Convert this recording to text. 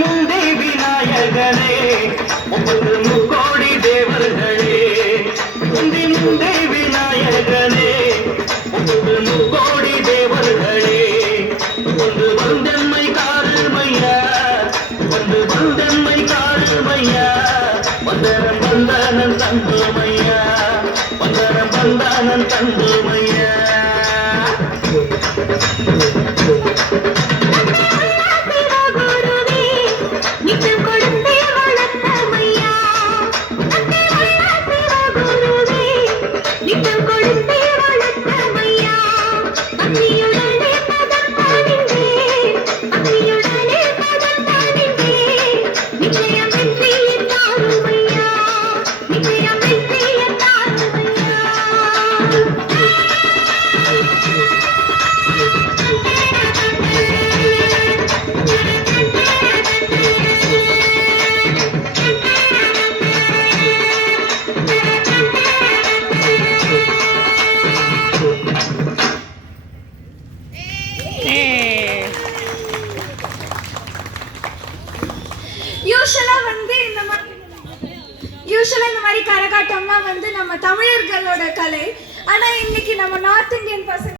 முந்தே விநாயகனே முக்கோடி தேவர்களே, முந்தே விநாயகனே முக்கோடி தேவர்களே, ஒன்று வந்தன்மை காருமையா, ஒன்று வந்தன்மை காருமையா, வந்தரம் வந்தானன் தந்துமையா, வந்தரம் வந்தானன் தந்துமையா. யூசுவலா இந்த மாதிரி கரகாட்டம்னா நம்ம தமிழர்களோட கலை. ஆனா இன்னைக்கு நம்ம நார்த் இந்தியன் பசங்க